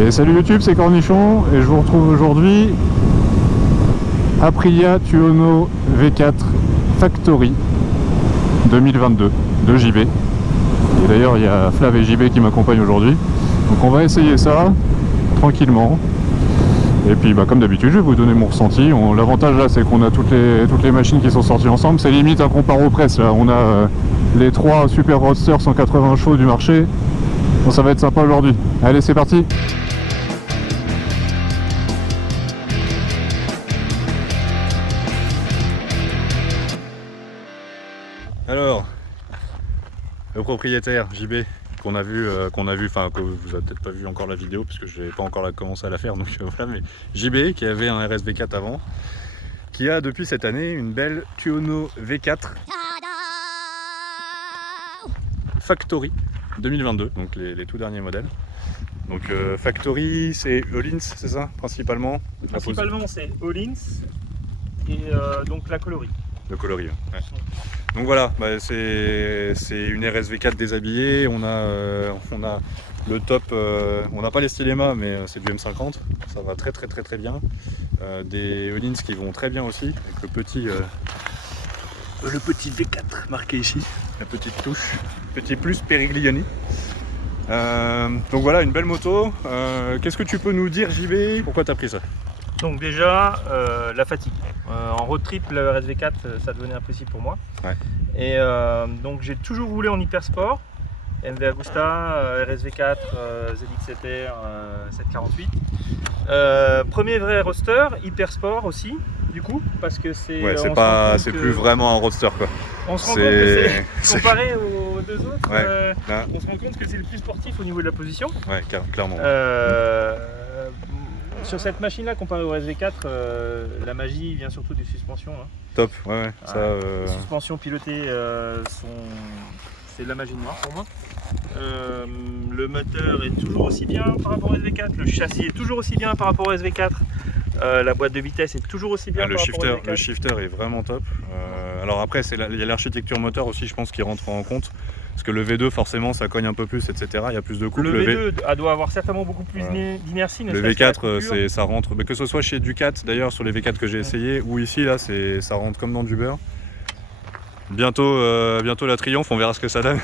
Et salut YouTube, c'est Cornichon et je vous retrouve aujourd'hui Aprilia Tuono V4 Factory 2022 de JB. Et d'ailleurs il y a Flav et JB qui m'accompagnent aujourd'hui. Donc on va essayer ça tranquillement. Et puis comme d'habitude je vais vous donner mon ressenti. L'avantage là c'est qu'on a toutes les machines qui sont sorties ensemble. C'est limite un comparo aux presses là. On a les 3 Super Roadster 180 chevaux du marché. Bon, ça va être sympa aujourd'hui. Allez, c'est parti. Alors, le propriétaire JB qu'on a vu, enfin que vous avez peut-être pas vu encore la vidéo parce que je n'ai pas encore commencé à la faire, donc voilà, mais JB qui avait un RSV4 avant, qui a depuis cette année une belle Tuono V4 Factory 2022, donc les tout derniers modèles. Donc Factory, c'est Öhlins, c'est ça principalement? Principalement c'est Öhlins et donc la coloris. Le coloris, ouais. Donc voilà, c'est une RSV4 déshabillée. On a le top, on n'a pas les Stilema mais c'est du M50, ça va très bien. Des Öhlins qui vont très bien aussi, avec le petit V4 marqué ici, la petite touche, petit plus Periglioni. Donc voilà, une belle moto. Qu'est-ce que tu peux nous dire JB? Pourquoi tu as pris ça? Donc déjà, la fatigue. En road trip, le RSV4, ça devenait impossible pour moi. Ouais. Et donc j'ai toujours roulé en hyper sport. MV Agusta, RSV4, ZX7R, 748. Premier vrai roadster, hyper sport aussi, du coup, parce que c'est... Ouais, c'est plus vraiment un roadster quoi. On se rend compte que c'est, comparé aux deux autres, on se rend compte que c'est le plus sportif au niveau de la position. Ouais, clairement. Sur cette machine là, comparé au SV4, la magie vient surtout des suspensions. Hein. Top, ouais. Les suspensions pilotées c'est de la magie noire pour moi. Le moteur est toujours aussi bien par rapport au SV4, le châssis est toujours aussi bien par rapport au SV4. La boîte de vitesse est toujours aussi bien. Le shifter est vraiment top. Alors après, il y a l'architecture moteur aussi, je pense, qui rentre en compte. Parce que le V2, forcément, ça cogne un peu plus, etc. Il y a plus de couple. Le V2 doit avoir certainement beaucoup plus d'inertie. Le V4, ça rentre, mais que ce soit chez Ducat, d'ailleurs, sur les V4 que j'ai essayé, ou ici, là, ça rentre comme dans du beurre. Bientôt la Triumph, on verra ce que ça donne.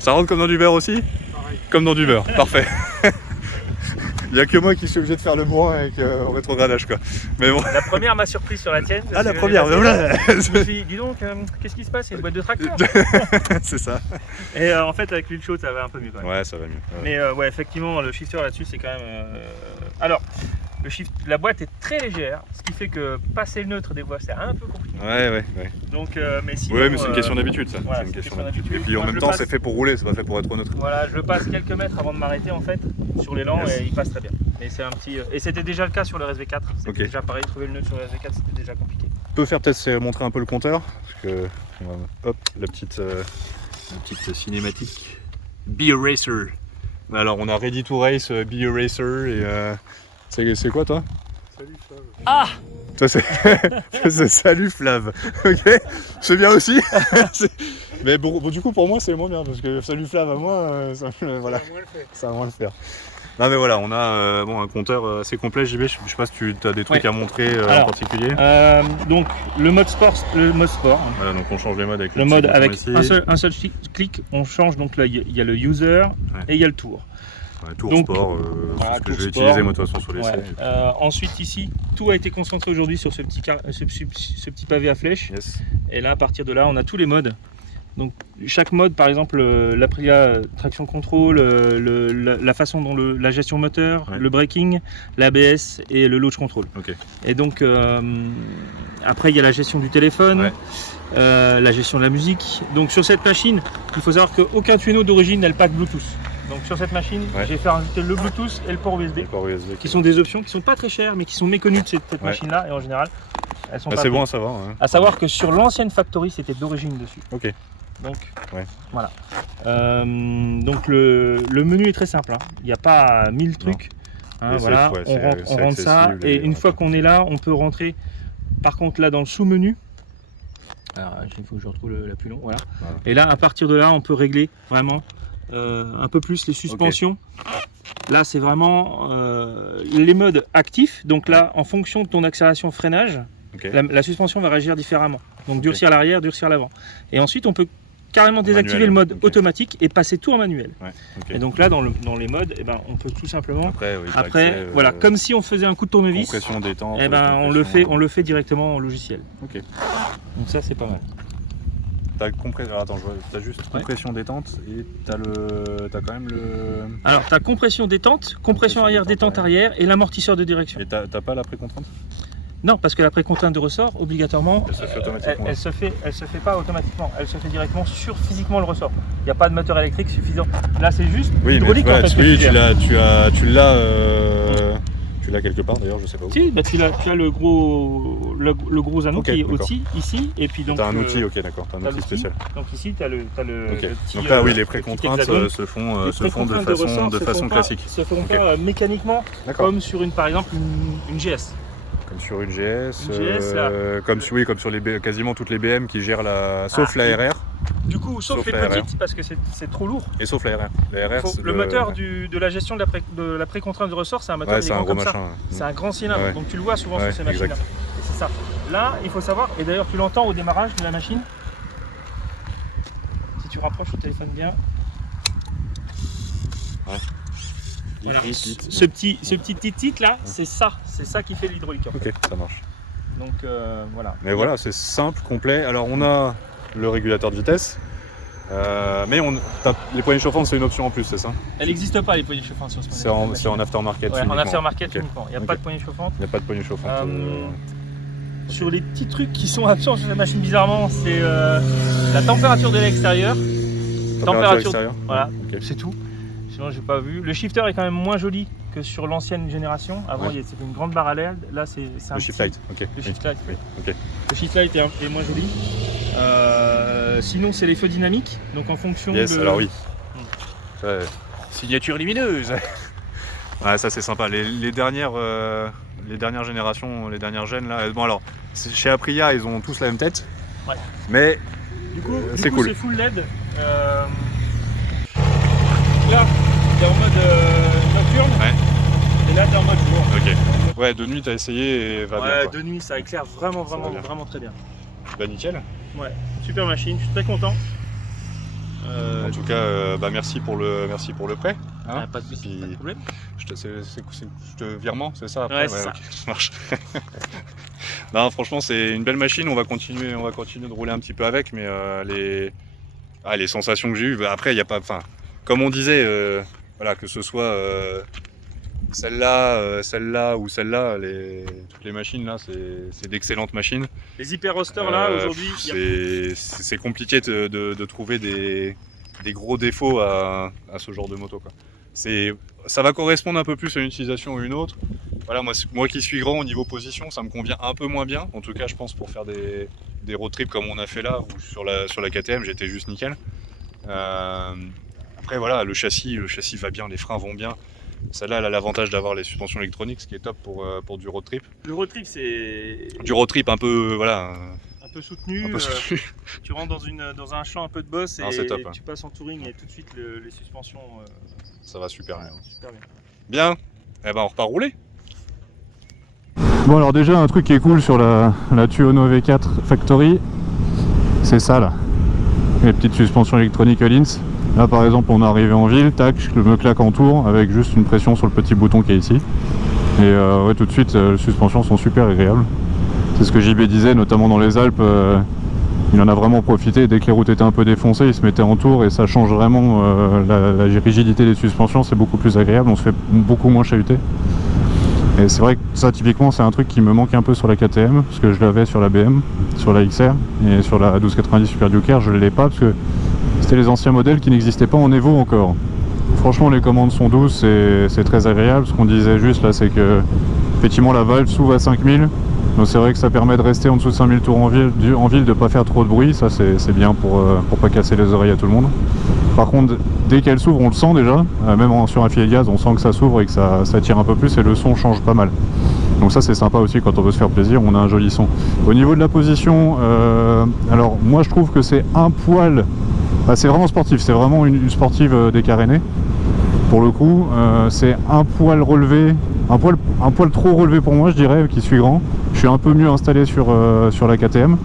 Ça rentre comme dans du beurre aussi? Pareil. Comme dans du beurre, parfait. Il n'y a que moi qui suis obligé de faire le bourrin avec au rétrogradage quoi. Mais bon. La première m'a surprise sur la tienne. Ah la première, mais voilà. Je me suis dit, dis donc, qu'est-ce qui se passe? C'est une boîte de tracteur. C'est ça. Et en fait avec l'huile chaude ça va un peu mieux quand même. Ouais, ça va mieux. Ouais. Mais ouais, effectivement le shifter là-dessus c'est quand même... Alors, la boîte est très légère, ce qui fait que passer le neutre des voies c'est un peu compliqué. Ouais. Donc, mais sinon, ouais, mais c'est une question d'habitude ça. Voilà, c'est une question d'habitude. Et puis en même temps c'est fait pour rouler, c'est pas fait pour être au neutre. Voilà, je le passe quelques mètres avant de m'arrêter en fait sur l'élan et il passe très bien. Et c'est un petit... Et c'était déjà le cas sur le RSV4, c'était déjà pareil, trouver le neutre sur le RSV4 c'était déjà compliqué. On peut faire peut-être montrer un peu le compteur, parce que hop, la petite cinématique. Be a Racer. Alors on a Ready to Race, Be a Racer et c'est quoi toi? Salut Flav. Ah! Toi c'est Salut Flav. Ok, c'est bien aussi. Mais bon, du coup pour moi c'est moins bien parce que Salut Flav à moi, voilà, ça va moins le faire. Non mais voilà, on a un compteur assez complet JB, je sais pas si tu as des trucs à montrer en particulier. Donc le mode sport. Voilà, donc on change les modes avec le mode avec un seul clic, on change, donc là il y a le user et il y a le tour. Ouais, tour donc, sport, ce que je vais utiliser moi de toute façon sur l'essai. Ensuite ici, tout a été concentré aujourd'hui sur ce petit pavé à flèche. Yes. Et là à partir de là on a tous les modes. Donc chaque mode, par exemple l'Aprilia traction control, la façon dont la gestion moteur, le braking, l'ABS et le launch control. Okay. Et donc après il y a la gestion du téléphone, la gestion de la musique. Donc sur cette machine, il faut savoir qu'aucun tunnel d'origine n'a le pack Bluetooth. Donc sur cette machine, j'ai fait rajouter le Bluetooth et le port USB, qui sont des options qui sont pas très chères mais qui sont méconnues de cette machine-là et en général elles sont pas c'est bon à savoir. Ouais. À savoir que sur l'ancienne Factory c'était d'origine dessus. Ok. Donc voilà. Donc le menu est très simple, hein. Il n'y a pas 1000 trucs. Hein, voilà. On rentre ça et une fois qu'on est là, on peut rentrer par contre là dans le sous-menu. Alors il faut que je retrouve la plus long, voilà. Et là à partir de là on peut régler vraiment un peu plus les suspensions. Là, c'est vraiment les modes actifs. Donc là, en fonction de ton accélération freinage, la suspension va réagir différemment. Donc durcir l'arrière, durcir l'avant. Et ensuite, on peut carrément désactiver le mode automatique et passer tout en manuel. Et donc là, dans les modes, eh ben, on peut tout simplement. Après, voilà, comme si on faisait un coup de tournevis. Compression, détente. Eh ben, on le fait directement en logiciel. Donc ça, c'est pas mal. Alors attends, t'as juste compression détente et t'as quand même le. Alors t'as compression détente, compression arrière, détente arrière et l'amortisseur de direction. Et t'as pas la précontrainte? Non, parce que la précontrainte de ressort, obligatoirement, elle se fait automatiquement. Elle se fait pas automatiquement, elle se fait directement sur physiquement le ressort. Il n'y a pas de moteur électrique suffisant. Là c'est juste hydraulique en fait. Oui, tu l'as quelque part d'ailleurs, je sais pas où. Si, bah, tu as le gros anneau qui est au-dessus, ici, et puis donc. T'as un outil, d'accord, t'as un outil spécial. Donc ici, t'as le petit. Donc là, oui, les précontraintes se font de façon classique. Se font pas mécaniquement, comme sur par exemple une GS. Comme sur une GS, comme sur quasiment toutes les BM qui gèrent sauf la RR. Du coup, sauf les petites, parce que c'est trop lourd. Et sauf la RR. Le moteur de la gestion de la précontrainte de ressort, c'est un moteur c'est un gros machin. C'est un grand cylindre, donc tu le vois souvent sur ces machines-là. Et c'est ça. Là, il faut savoir, et d'ailleurs tu l'entends au démarrage de la machine, si tu rapproches le téléphone bien. Voilà. Ce petit titre là, c'est ça qui fait l'hydraulique. Ok, ça marche. Donc voilà. Mais voilà, c'est simple, complet. Alors on a le régulateur de vitesse, mais les poignées chauffantes c'est une option en plus, c'est ça? Elle n'existe pas les poignées chauffantes sur ce modèle. C'est en aftermarket. Ouais, en aftermarket uniquement. Il n'y a pas de poignées chauffantes. Il n'y a pas de poignées chauffantes. Sur les petits trucs qui sont absents sur la machine bizarrement, c'est la température de l'extérieur. Température voilà, c'est tout. Sinon j'ai pas vu. Le shifter est quand même moins joli que sur l'ancienne génération. Avant c'était une grande barre à LED. Là c'est un le shift light. Le shift light. Oui. Okay. Le shift light est moins joli. Sinon c'est les feux dynamiques. Donc en fonction de. Alors oui. Signature lumineuse. Ouais, ça c'est sympa. Les dernières générations, les dernières gènes là. Bon alors chez Aprilia ils ont tous la même tête. Ouais. Mais du coup c'est cool. C'est full LED. Là, t'es en mode nocturne, et là t'es en mode jour. Ok. Ouais, de nuit t'as essayé et va bien. Ouais, de nuit ça éclaire vraiment très bien. Bah nickel. Ouais, super machine, je suis très content. En tout cas, merci pour le prêt. Hein, pas de problème. Virement, c'est ça après. Ouais, c'est ça. Okay, ça marche. Non, franchement, c'est une belle machine. On va continuer de rouler un petit peu avec, mais les sensations que j'ai eues. Après, il y a pas. Enfin, comme on disait, voilà, que ce soit celle-là ou celle-là, toutes les machines là, c'est d'excellentes machines. Les hyper rosters là aujourd'hui, c'est compliqué de trouver des gros défauts à ce genre de moto, quoi. Ça va correspondre un peu plus à une utilisation ou une autre. Voilà, moi qui suis grand au niveau position, ça me convient un peu moins bien. En tout cas, je pense pour faire des road trips comme on a fait là, ou sur la KTM, j'étais juste nickel. Après voilà, le châssis va bien, les freins vont bien. Celle-là, elle a l'avantage d'avoir les suspensions électroniques, ce qui est top pour du road trip. Le road trip, c'est du road trip un peu, voilà, un peu soutenu. Tu rentres dans un champ un peu de boss et top, tu passes en touring et tout de suite les suspensions. Ça va super bien. Super bien. Bien. Eh ben on repart rouler. Bon alors déjà un truc qui est cool sur la Tuono V4 Factory, c'est ça là. Les petites suspensions électroniques Lins. Là par exemple on est arrivé en ville, tac, je me claque en tour avec juste une pression sur le petit bouton qui est ici. Et ouais, tout de suite les suspensions sont super agréables. C'est ce que JB disait, notamment dans les Alpes, il en a vraiment profité. Dès que les routes étaient un peu défoncées, il se mettait en tour et ça change vraiment la rigidité des suspensions, c'est beaucoup plus agréable, on se fait beaucoup moins chahuter. Et c'est vrai que ça typiquement c'est un truc qui me manque un peu sur la KTM, parce que je l'avais sur la BM, sur la XR et sur la 1290 Super Duke R, je ne l'ai pas parce que c'était les anciens modèles qui n'existaient pas en Evo encore. Franchement les commandes sont douces et c'est très agréable. Ce qu'on disait juste là c'est que effectivement la valve s'ouvre à 5000, donc c'est vrai que ça permet de rester en dessous de 5000 tours en ville, de ne pas faire trop de bruit, ça c'est bien pour pas casser les oreilles à tout le monde. Par contre dès qu'elle s'ouvre on le sent déjà, même sur un filet de gaz on sent que ça s'ouvre et que ça tire un peu plus et le son change pas mal. Donc ça c'est sympa aussi quand on veut se faire plaisir, on a un joli son. Au niveau de la position, alors moi je trouve que c'est un poil Bah, c'est vraiment sportif, c'est vraiment une sportive décarénée. Pour le coup, c'est un poil relevé, un poil trop relevé pour moi, je dirais, qui suis grand. Je suis un peu mieux installé sur la KTM.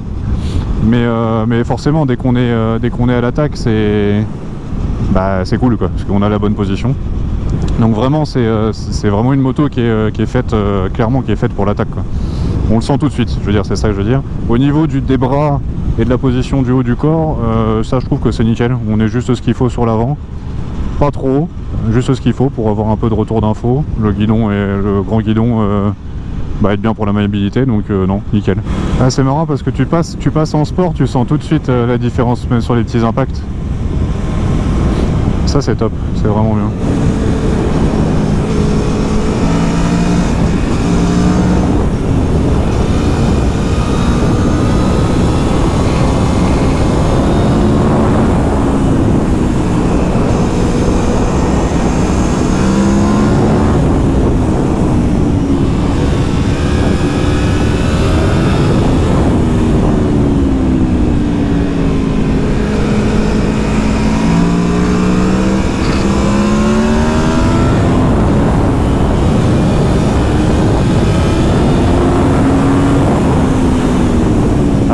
Mais forcément, dès qu'on est à l'attaque, c'est cool, quoi, parce qu'on a la bonne position. Donc vraiment, c'est vraiment une moto qui est faite, clairement, qui est faite pour l'attaque, quoi. On le sent tout de suite, je veux dire, c'est ça que je veux dire. Au niveau des bras et de la position du haut du corps, ça je trouve que c'est nickel. On est juste ce qu'il faut sur l'avant. Pas trop, juste ce qu'il faut pour avoir un peu de retour d'info. Le guidon et le grand guidon être bien pour la maniabilité, donc non, nickel. Ah, c'est marrant parce que tu passes en sport, tu sens tout de suite la différence même sur les petits impacts. Ça c'est top, c'est vraiment bien.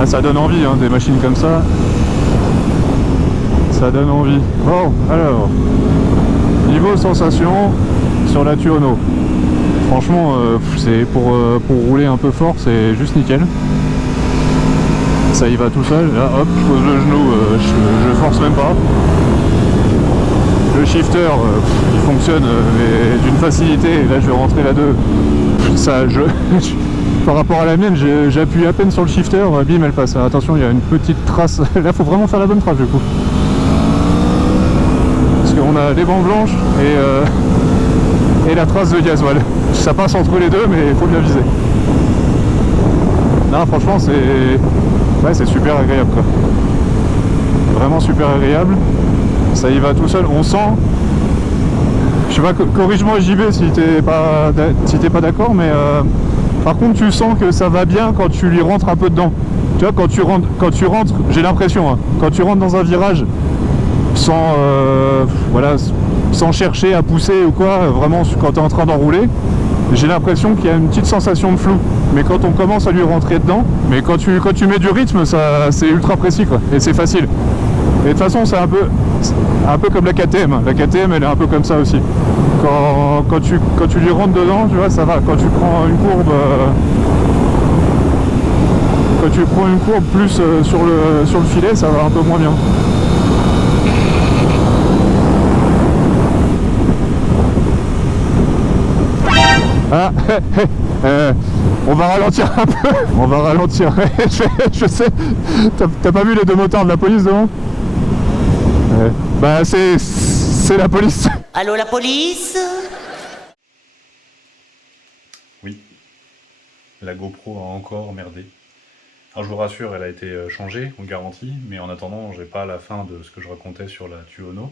Ah, ça donne envie, hein, des machines comme ça. Ça donne envie. Bon, alors, niveau sensation sur la Tuono. Franchement, c'est pour rouler un peu fort, c'est juste nickel. Ça y va tout seul. Là, hop, je pose le genou, je force même pas. Le shifter, il fonctionne mais d'une facilité. Là, je vais rentrer la 2. Ça, par rapport à la mienne, j'appuie à peine sur le shifter, bim, elle passe. Attention, il y a une petite trace. Là, faut vraiment faire la bonne trace du coup. Parce qu'on a les bandes blanches et la trace de gasoil. Ça passe entre les deux, mais il faut bien viser. Non, franchement, c'est super agréable, quoi. Vraiment super agréable. Ça y va tout seul. On sent. Je sais pas, corrige-moi JB si t'es pas d'accord, mais par contre tu sens que ça va bien quand tu lui rentres un peu dedans. Tu vois, quand tu rentres, j'ai l'impression, hein, quand tu rentres dans un virage sans chercher à pousser ou quoi, vraiment quand tu es en train d'enrouler, j'ai l'impression qu'il y a une petite sensation de flou. Mais quand on commence à lui rentrer dedans, mais quand tu mets du rythme, c'est ultra précis, quoi, et c'est facile. Et de toute façon, c'est un peu comme la KTM. La KTM, elle est un peu comme ça aussi. Quand tu lui rentres dedans, tu vois, ça va. Quand tu prends une courbe, plus sur le filet, ça va un peu moins bien. Ah, on va ralentir un peu. On va ralentir. Je sais. T'as pas vu les deux motards de la police devant? Bah c'est la police. Allô la police? Oui, la GoPro a encore merdé. Alors je vous rassure, elle a été changée, on garantit, mais en attendant, j'ai pas la fin de ce que je racontais sur la Tuono.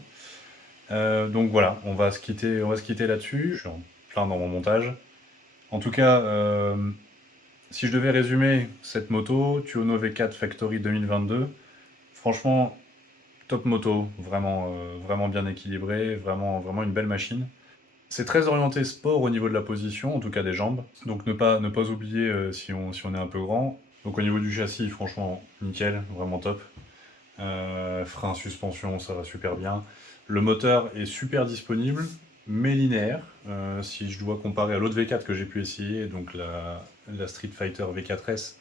Donc voilà, on va se quitter là-dessus. Je suis en plein dans mon montage. En tout cas, si je devais résumer cette moto, Tuono V4 Factory 2022, franchement, top moto, vraiment, vraiment bien équilibrée, vraiment une belle machine. C'est très orienté sport au niveau de la position, en tout cas des jambes. Donc ne pas oublier si on est un peu grand. Donc au niveau du châssis, franchement, nickel, vraiment top. Frein, suspension, ça va super bien. Le moteur est super disponible, mais linéaire. Si je dois comparer à l'autre V4 que j'ai pu essayer, donc la Street Fighter V4S,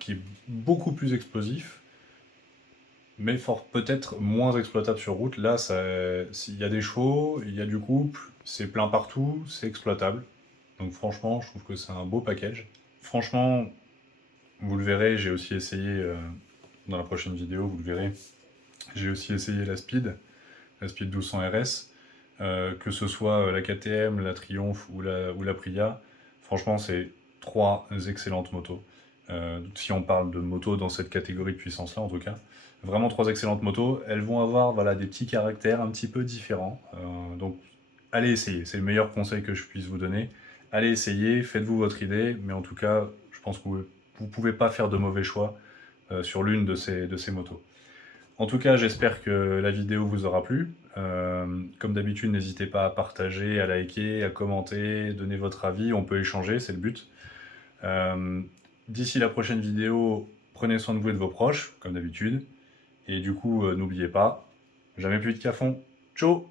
qui est beaucoup plus explosif, mais peut-être moins exploitable sur route. Là, il y a des chevaux, il y a du couple, c'est plein partout, c'est exploitable. Donc franchement, je trouve que c'est un beau package. Franchement, vous le verrez, j'ai aussi essayé, dans la prochaine vidéo, vous le verrez, j'ai aussi essayé la Speed 1200 RS, que ce soit la KTM, la Triumph ou la Priya. Franchement, c'est 3 excellentes motos. Si on parle de motos dans cette catégorie de puissance-là, en tout cas. Vraiment 3 excellentes motos. Elles vont avoir des petits caractères un petit peu différents. Donc, allez essayer. C'est le meilleur conseil que je puisse vous donner. Allez essayer, faites-vous votre idée. Mais en tout cas, je pense que vous ne pouvez pas faire de mauvais choix sur l'une de ces motos. En tout cas, j'espère que la vidéo vous aura plu. Comme d'habitude, n'hésitez pas à partager, à liker, à commenter, donner votre avis, on peut échanger, c'est le but. D'ici la prochaine vidéo, prenez soin de vous et de vos proches, comme d'habitude. Et du coup, n'oubliez pas, jamais plus de cafon. Ciao!